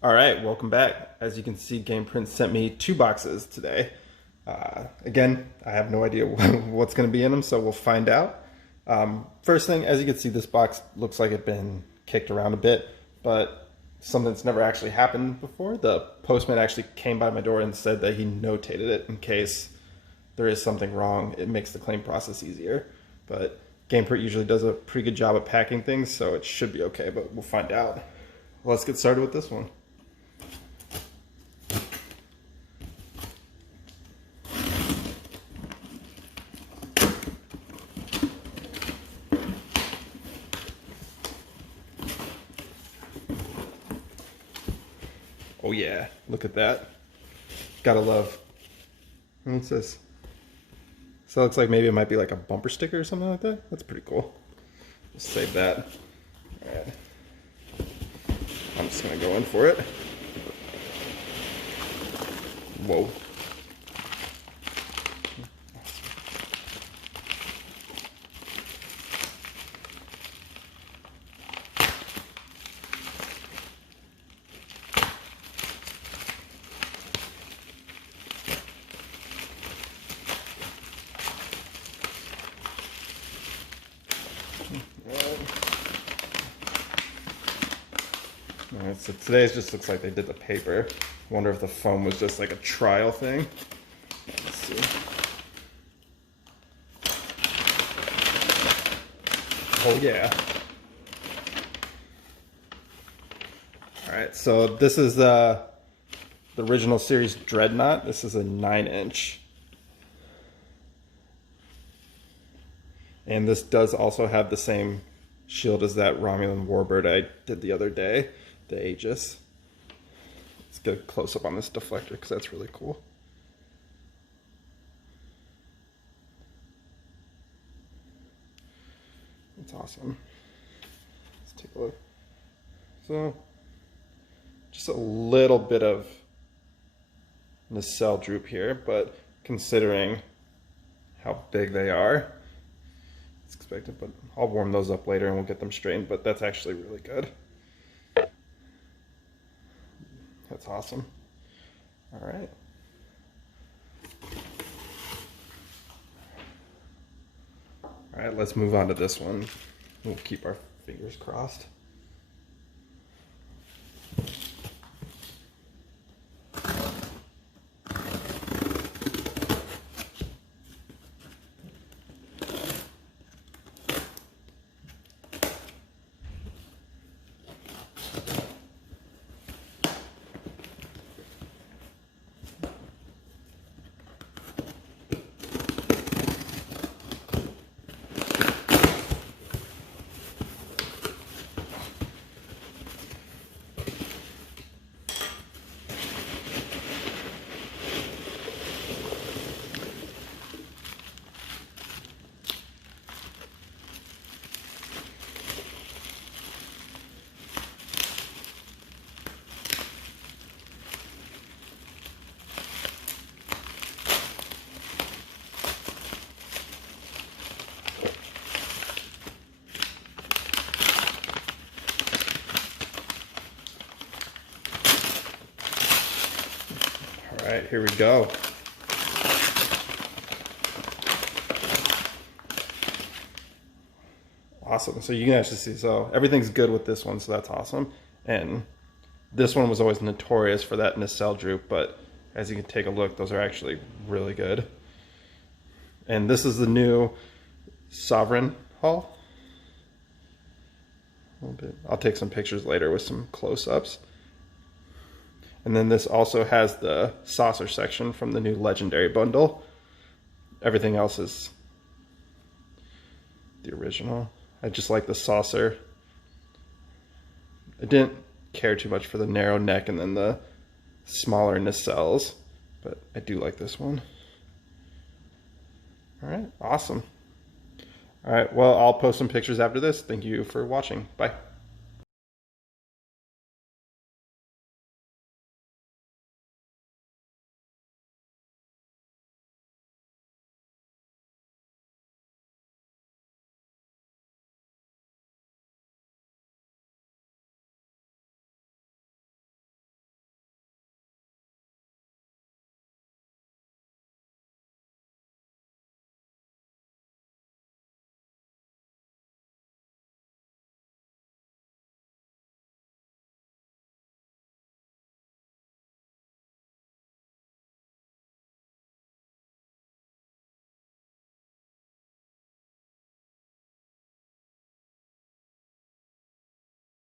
All right, welcome back. As you can see, Gameprint sent me 2 boxes today. Again, I have no idea what's going to be in them, so we'll find out. First thing, as you can see, this box looks like it's been kicked around a bit, but something that's never actually happened before. The postman actually came by my door and said that he notated it in case there is something wrong. It makes the claim process easier. But Gameprint usually does a pretty good job at packing things, so it should be okay, but we'll find out. Let's get started with this one. Oh yeah, look at that. Gotta love. What's this? So it looks like maybe it might be like a bumper sticker or something like that. That's pretty cool. We'll save that. All right. I'm just gonna go in for it. Whoa. Alright, so today's just looks like they did the paper. Wonder if the foam was just like a trial thing. Let's see. Oh yeah. Alright, so this is the original series Dreadnought. This is a 9-inch. And this does also have the same shield as that Romulan warbird I did the other day, the Aegis. Let's get a close-up on this deflector because that's really cool. That's awesome. Let's take a look. So, just a little bit of nacelle droop here, but considering how big they are, it's expected, but I'll warm those up later and we'll get them straightened, but that's actually really good. That's awesome. All right. All right, let's move on to this one. We'll keep our fingers crossed. All right, here we go. Awesome. So you can actually see, so everything's good with this one, so that's awesome. And this one was always notorious for that nacelle droop, but as you can take a look, those are actually really good. And this is the new Sovereign hull. A little bit. I'll take some pictures later with some close-ups. And then this also has the saucer section from the new Legendary bundle. Everything else is the original. I just like the saucer. I didn't care too much for the narrow neck and then the smaller nacelles, but I do like this one. All right, awesome. All right, well, I'll post some pictures after this. Thank you for watching. Bye.